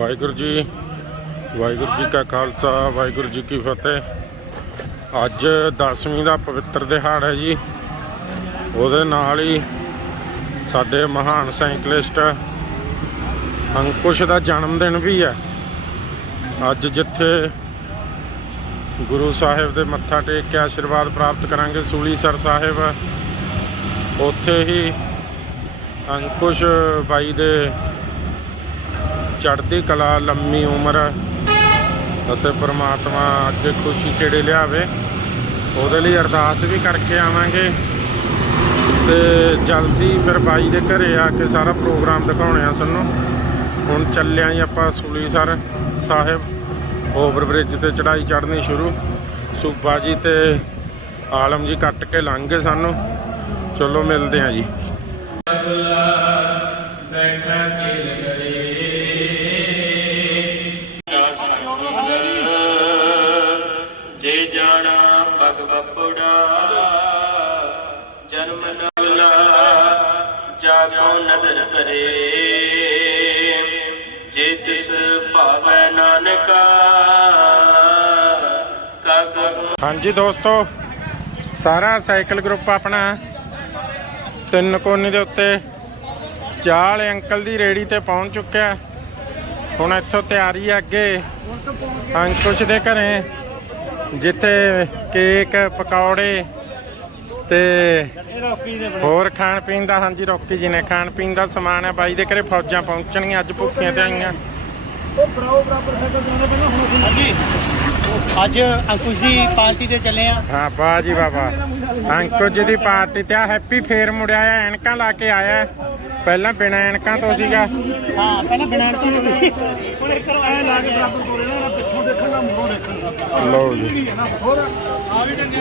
ਵਾਹਿਗੁਰੂ ਜੀ ਵਾਹਿਗੁਰੂ ਜੀ ਕਾ ਖਾਲਸਾ, ਵਾਹਿਗੁਰੂ ਜੀ ਕੀ ਫਤਿਹ। ਅੱਜ 10ਵੀਂ ਦਾ ਪਵਿੱਤਰ ਦਿਹਾੜ ਹੈ ਜੀ। ਉਹਦੇ ਨਾਲ ਹੀ ਸਾਡੇ ਮਹਾਨ ਸਾਈਕਲਿਸਟ ਅੰਕੁਸ਼ ਦਾ ਜਨਮ ਦਿਨ ਵੀ ਹੈ। ਅੱਜ ਜਿੱਥੇ ਗੁਰੂ ਸਾਹਿਬ ਦੇ ਮੱਥਾ ਟੇਕ ਕੇ ਆਸ਼ੀਰਵਾਦ ਪ੍ਰਾਪਤ ਕਰਾਂਗੇ ਸੂਲੀਸਰ ਸਾਹਿਬ, ਉੱਥੇ ਹੀ ਅੰਕੁਸ਼ ਬਾਈ ਦੇ ਚੜ੍ਹਦੀ ਕਲਾ, ਲੰਮੀ ਉਮਰ ਅਤੇ ਪ੍ਰਮਾਤਮਾ ਅੱਗੇ ਖੁਸ਼ੀ ਖੇੜੇ ਲਿਆਵੇ, ਉਹਦੇ ਲਈ ਅਰਦਾਸ ਵੀ ਕਰਕੇ ਆਵਾਂਗੇ ਤੇ ਜਲਦੀ ਫਿਰ ਬਾਈ ਦੇ ਘਰੇ ਆ ਕੇ ਸਾਰਾ ਪ੍ਰੋਗਰਾਮ ਦਿਖਾਉਣੇ ਆ ਸਾਨੂੰ। ਹੁਣ ਚੱਲਿਆ ਜੀ ਆਪਾਂ ਸੂਲੀਸਰ ਸਾਹਿਬ, ਓਵਰ ਬ੍ਰਿਜ ਤੇ ਚੜਾਈ ਚੜ੍ਹਨੀ ਸ਼ੁਰੂ। ਸੂਬਾ ਜੀ ਤੇ ਆਲਮ ਜੀ ਕੱਟ ਕੇ ਲੰਘ ਗਏ ਸਾਨੂੰ। ਚਲੋ ਮਿਲਦੇ ਆ ਜੀ। ਦਾ ਜਾਣਾ ਪਗ ਬਪੜਾ ਜਨਮ ਨਵਲਾ ਜਾਗੋ ਨਦਰ ਕਰੇ। ਜੇ ਤਿਸ ਭਾਵੈ ਨਾਨਕਾ ਕਗ ਹਾਂਜੀ ਦੋਸਤੋ ਸਾਰਾ ਸਾਈਕਲ ਗਰੁੱਪ ਆਪਣਾ ਤਿੰਨ ਕੋਨੇ ਦੇ ਉੱਤੇ ਚਾਹ ਵਾਲੇ ਅੰਕਲ ਦੀ ਰੇੜੀ ਤੇ ਪਹੁੰਚ ਚੁੱਕਿਆ ਹੁਣ ਇੱਥੋਂ ਤਿਆਰੀ ਹੈ ਅੱਗੇ। ਅੰਕੁਸ਼ ਦੇ ਘਰੇ। ਜਿੱਥੇ ਕੇਕ ਪਕੌੜੇ ਤੇ ਹੋਰ ਖਾਣ ਪੀਣ ਦਾ ਹਾਂਜੀ ਰੋਕੀ ਜੀ ਨੇ ਖਾਣ ਪੀਣ ਦਾ ਸਮਾਨ ਹੈ ਬਾਈ ਦੇ ਘਰੇ ਫੌਜਾਂ ਪਹੁੰਚਣਗੀਆਂ ਅੱਜ ਭੁੱਖੀਆਂ ਤੇ ਆਈਆਂ। ਹਾਂਜੀ। ਅੱਜ ਅੰਕੁਸ਼ ਦੀ ਪਾਰਟੀ ਤੇ ਚੱਲੇ ਆ। ਹਾਂ ਵਾਹ ਜੀ ਵਾਹ ਵਾਹ। ਅੰਕੁਸ਼ ਜੀ ਦੀ ਪਾਰਟੀ ਤੇ ਆ। ਹੈਪੀ ਫੇਰ ਮੁੜਿਆ ਆ ਐਨਕਾਂ ਲਾ ਕੇ ਆਇਆ। ਪਹਿਲਾਂ ਬਿਨਾਂ ਐਨਕਾਂ ਤੋਂ ਸੀਗਾ। ਹਾਂ ਪਹਿਲਾਂ ਬਿਨਾਂ ਚ ਹੁਣ ਇੱਕ ਕਰੋ ਐ ਲਾ ਕੇ ਬਰਾਬਰ ਕੋਲੇ ਲਓ ਜੀ।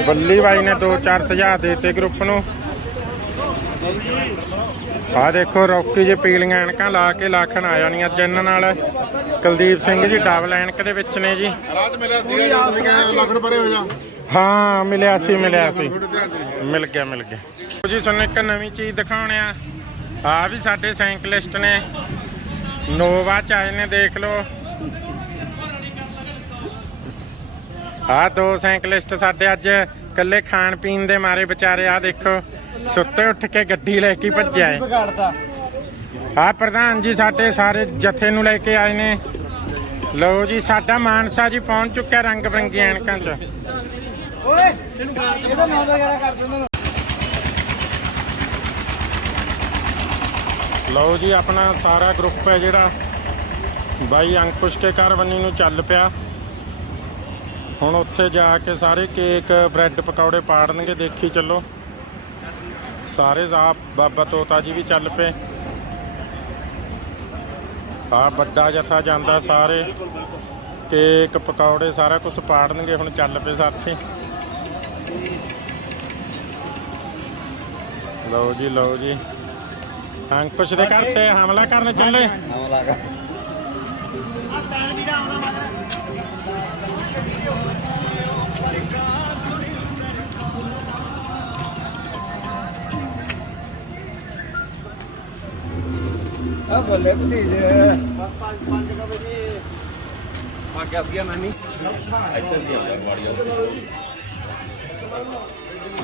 ਬੱਲੀ ਬਾਈ ਨੇ ਦੋ ਚਾਰ ਸੁਝਾਅ ਦੇਤੇ ਗਰੁੱਪ ਨੂੰ। ਆ ਦੇਖੋ ਰੌਕੀ ਜੀ ਪੀਲੀਆਂ ਐਨਕਾਂ ਲਾ ਕੇ ਲਾਖਣ ਆ ਜਾਣੀਆਂ ਜਿੰਨ ਨਾਲ। ਕੁਲਦੀਪ ਸਿੰਘ ਜੀ ਡਬਲ ਐਨਕ ਦੇ ਵਿੱਚ ਨੇ ਜੀ। ਰਾਤ ਮਿਲਿਆ ਸੀਗਾ ਜੀ ਤੁਸੀਂ ਕਹਿੰਦੇ ਲੱਖ ਰੁਪਏ ਹੋ ਜਾ। ਹਾਂ ਮਿਲਿਆ ਸੀ ਮਿਲਿਆ ਸੀ। ਮਿਲ ਗਿਆ ਮਿਲ ਗਿਆ। ਜੀ ਤੁਹਾਨੂੰ ਇੱਕ ਨਵੀਂ ਚੀਜ਼ ਦਿਖਾਉਣੇ ਆ। ਆ ਵੀ ਸਾਡੇ ਸਾਈਕਲਿਸਟ ਨੇ। ਨੋਵਾ ਚ ਆਏ ਨੇ ਦੇਖ ਲਓ। ਆ ਦੋ ਸਾਈਕਲਿਸਟ ਸਾਡੇ ਅੱਜ ਇਕੱਲੇ ਖਾਣ ਪੀਣ ਦੇ ਮਾਰੇ ਵਿਚਾਰੇ ਆ ਦੇਖੋ ਸੁੱਤੇ ਉੱਠ ਕੇ ਗੱਡੀ ਲੈ ਕੇ ਭੱਜਿਆ ਹੈ ਆ ਪ੍ਰਧਾਨ ਜੀ ਸਾਡੇ ਸਾਰੇ ਜਥੇ ਨੂੰ ਲੈ ਕੇ ਆਏ ਨੇ। ਲਓ ਜੀ ਸਾਡਾ ਮਾਨਸਾ ਜੀ ਪਹੁੰਚ ਚੁੱਕਿਆ ਰੰਗ ਬਰੰਗੀ ਐਨਕਾਂ ਚ। ਲਓ ਜੀ ਆਪਣਾ ਸਾਰਾ ਗਰੁੱਪ ਹੈ ਜਿਹੜਾ। ਬਾਈ ਅੰਕੁਸ਼ ਕੇ ਘਰ ਬੰਨੀ ਨੂੰ ਚੱਲ ਪਿਆ। ਹੁਣ ਉੱਥੇ ਜਾ ਕੇ ਸਾਰੇ ਕੇਕ ਬ੍ਰੈਡ ਪਕੌੜੇ ਪਾੜਨਗੇ ਦੇਖੀ ਚੱਲੋ। ਸਾਰੇ ਜ਼ਾ ਬਾਬਾ ਤੋਤਾ ਜੀ ਵੀ ਚੱਲ ਪਏ। ਆ ਵੱਡਾ ਜਥਾ ਜਾਂਦਾ ਸਾਰੇ। ਕੇਕ ਪਕੌੜੇ ਸਾਰਾ ਕੁਝ ਪਾੜਨਗੇ ਹੁਣ ਚੱਲ ਪਏ ਸਾਥੀ। ਲਓ ਜੀ ਲਓ ਜੀ। ਅੰਕੁਸ਼ ਦੇ ਘਰ ਤੇ ਹਮਲਾ ਕਰਨ ਚੱਲੇ।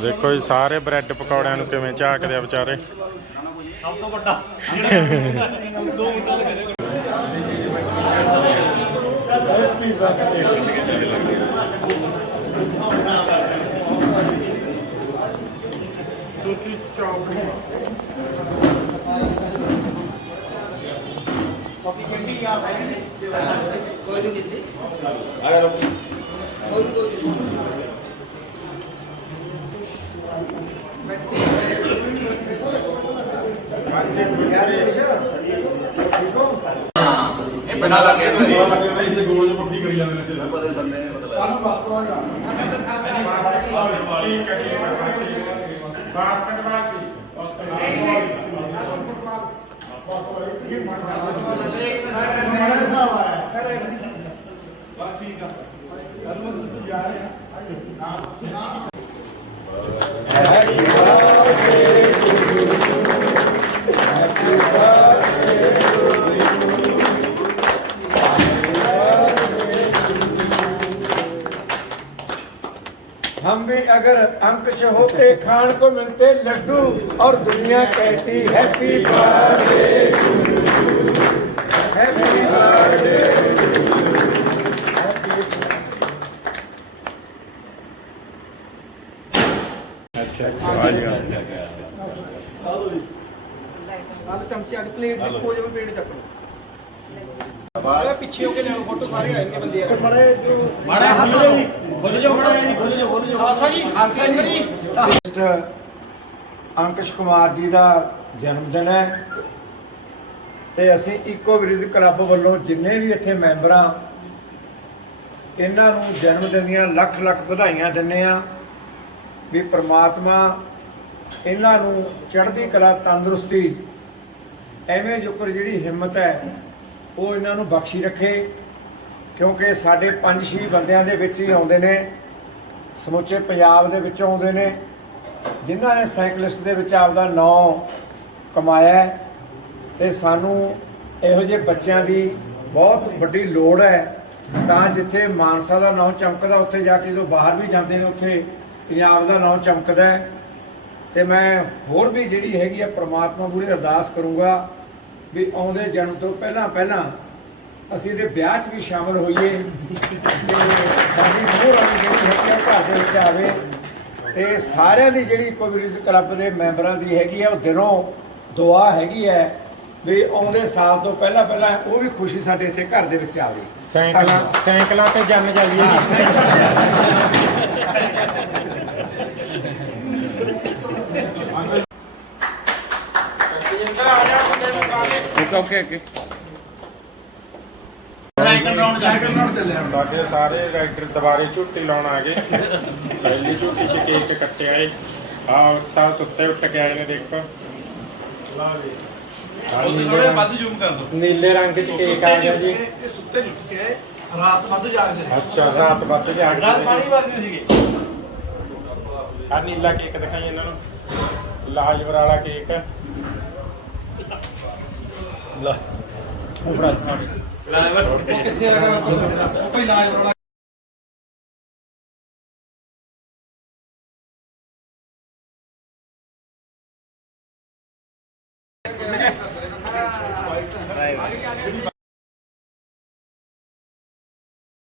ਦੇਖੋ ਜੀ ਸਾਰੇ ਬ੍ਰੈਡ ਪਕੌੜਿਆਂ ਨੂੰ ਕਿਵੇਂ ਝਾਕਦੇ ਆ ਵਿਚਾਰੇ। ਸਭ ਤੋਂ ਵੱਡਾ ਦੋ ਮਿੰਟਾਂ ਦੇ ਕਰੇ ਤੁਸੀਂ ਚੌਕ ਆ ਜਾ। ਲੋ ਇਹ ਬਣਾ ਲੱਗੇ ਪਤਾ ਇੱਥੇ ਗੋਲ ਜਿਹਾ ਪੱਟੀ ਕਰੀ ਜਾਂਦੇ ਨੇ ਇੱਥੇ ਬਾਸਕਟਬਾਲ ਦੀ ਬਸ ਠੀਕ ਆ ਕੱਲ ਨੂੰ ਤੁਸੀਂ ਜਾ ਰਹੇ ہم بھی اگر انک ہوتے کھان کو ملتے لڈو اور دنیا کہتی happy birth happy plate disposable plate چکر ਆਹ ਪਿੱਛੇ ਹੋ ਕੇ ਲਿਆਓ ਫੋਟੋ ਸਾਰੇ ਆਏਗੇ ਬੰਦੇ ਆ। ਮਾੜਾ ਖੁੱਲ ਜੀ ਖੁੱਲ ਜਾਓ ਮਾੜਾ ਜੀ ਖੁੱਲ ਜਾਓ ਖੁੱਲ ਜਾਓ। ਖਾਲਸਾ ਜੀ ਖਾਲਸਾ ਜੀ। ਮਿਸਟਰ ਅੰਕਸ਼ ਕੁਮਾਰ ਜੀ ਦਾ ਜਨਮ ਦਿਨ ਹੈ ਤੇ ਅਸੀਂ ਇਕੋ ਬ੍ਰਿਜ ਕਲੱਬ ਵੱਲੋਂ ਜਿੰਨੇ ਵੀ ਇੱਥੇ ਮੈਂਬਰ ਆ ਇਹਨਾਂ ਨੂੰ ਜਨਮ ਦਿਨ ਦੀਆਂ ਲੱਖ ਲੱਖ ਵਧਾਈਆਂ ਦਿੰਨੇ ਆ ਵੀ ਪ੍ਰਮਾਤਮਾ ਇਹਨਾਂ ਨੂੰ ਚੜ੍ਹਦੀ ਕਲਾ ਤੰਦਰੁਸਤੀ ਐਵੇਂ ਜੁਕਰ ਜਿਹੜੀ ਹਿੰਮਤ ਹੈ ਉਹ ਇਹਨਾਂ ਨੂੰ ਬਖਸ਼ੀ ਰੱਖੇ, ਕਿਉਂਕਿ ਸਾਡੇ ਪੰਜ ਛੇ ਬੰਦਿਆਂ ਦੇ ਵਿੱਚ ਹੀ ਆਉਂਦੇ ਨੇ, ਸਮੁੱਚੇ ਪੰਜਾਬ ਦੇ ਵਿੱਚ ਆਉਂਦੇ ਨੇ, ਜਿਨ੍ਹਾਂ ਨੇ ਸਾਈਕਲਿਸਟ ਦੇ ਵਿੱਚ ਆਪਦਾ ਨਾਂ ਕਮਾਇਆ ਹੈ, ਤੇ ਸਾਨੂੰ ਇਹੋ ਜਿਹੇ ਬੱਚਿਆਂ ਦੀ ਬਹੁਤ ਵੱਡੀ ਲੋੜ ਹੈ, ਤਾਂ ਜਿੱਥੇ ਮਾਨਸਾ ਦਾ ਨਾਂ ਚਮਕਦਾ, ਉੱਥੇ ਜਾ ਕੇ ਜਦੋਂ ਬਾਹਰ ਵੀ ਜਾਂਦੇ ਨੇ, ਉੱਥੇ ਪੰਜਾਬ ਦਾ ਨਾਂ ਚਮਕਦਾ ਹੈ। ਤੇ ਮੈਂ ਹੋਰ ਵੀ ਜਿਹੜੀ ਹੈਗੀ ਆ ਪ੍ਰਮਾਤਮਾ ਮੂਹਰੇ ਅਰਦਾਸ ਕਰੂੰਗਾ ਵੀ ਆਉਂਦੇ ਜਨਮ ਤੋਂ ਪਹਿਲਾਂ ਪਹਿਲਾਂ ਅਸੀਂ ਇਹਦੇ ਵਿਆਹ 'ਚ ਵੀ ਸ਼ਾਮਲ ਹੋਈਏ। ਤੇ ਸਾਡੀ ਹੋਰ ਵਾਲੀ ਜਿਹੜੀ ਹੈਗੀ ਆ ਘਰ ਦੇ ਵਿੱਚ ਆਵੇ। ਤੇ ਸਾਰਿਆਂ ਦੀ ਜਿਹੜੀ ਕੋਵਿਡਸ ਕਲੱਬ ਦੇ ਮੈਂਬਰਾਂ ਦੀ ਹੈਗੀ ਆ ਉਹ ਦਿਨੋਂ ਦੁਆ ਹੈਗੀ ਹੈ ਵੀ ਆਉਂਦੇ ਸਾਲ ਤੋਂ ਪਹਿਲਾਂ ਪਹਿਲਾਂ ਉਹ ਵੀ ਖੁਸ਼ੀ ਸਾਡੇ ਇੱਥੇ ਘਰ ਦੇ ਵਿੱਚ ਆਵੇ। ਸਾਈਕਲਾਂ ਸਾਈਕਲਾਂ ਤੇ ਜੰਮ ਜਾਈਏ ਜੀ। Okay okay okay cycle round cycle round ਚੱਲਿਆ ਸਾਡੇ ਸਾਰੇ ਰਾਈਡਰ ਦੁਬਾਰੇ ਝੂਟੀ ਲਾਉਣ ਆ ਗਏ। ਪਹਿਲੀ ਝੂਟੀ 'ਚ ਕੇਕ ਕੱਟਿਆ ਏ ਆ ਸਾਹ ਸੁੱਤੇ ਉੱਠ ਕੇ ਆਏ ਨੇ ਦੇਖੋ। ਆਹ ਨੀਲੇ ਰੰਗ- ਜ਼ੂਮ ਕਰ ਦੋ। ਨੀਲੇ ਰੰਗ 'ਚ ਕੇਕ ਆ ਗਿਆ ਜੀ। ਇਹ ਸੁੱਤੇ ਨਹੀਂ ਕੇ ਰਾਤ ਵੱਧ ਜਾਗਦੇ ਨੇ। ਅੱਛਾ ਰਾਤ ਵੱਧ ਜਾ ਰਾਤ ਪਾਣੀ ਵਰਦੇ ਸੀਗੇ। ਆ ਨੀਲਾ ਕੇਕ ਦਿਖਾਈ ਇਹਨਾਂ ਨੂੰ। ਲਾਜਵਰ ਵਾਲਾ ਕੇਕ। ਲਾ। ਉਹ ਫੜਾ। ਕਿੱਥੇ ਆ ਗਿਆ ਉਹ ਕੋਈ ਇਲਾਜ ਵਾਲਾ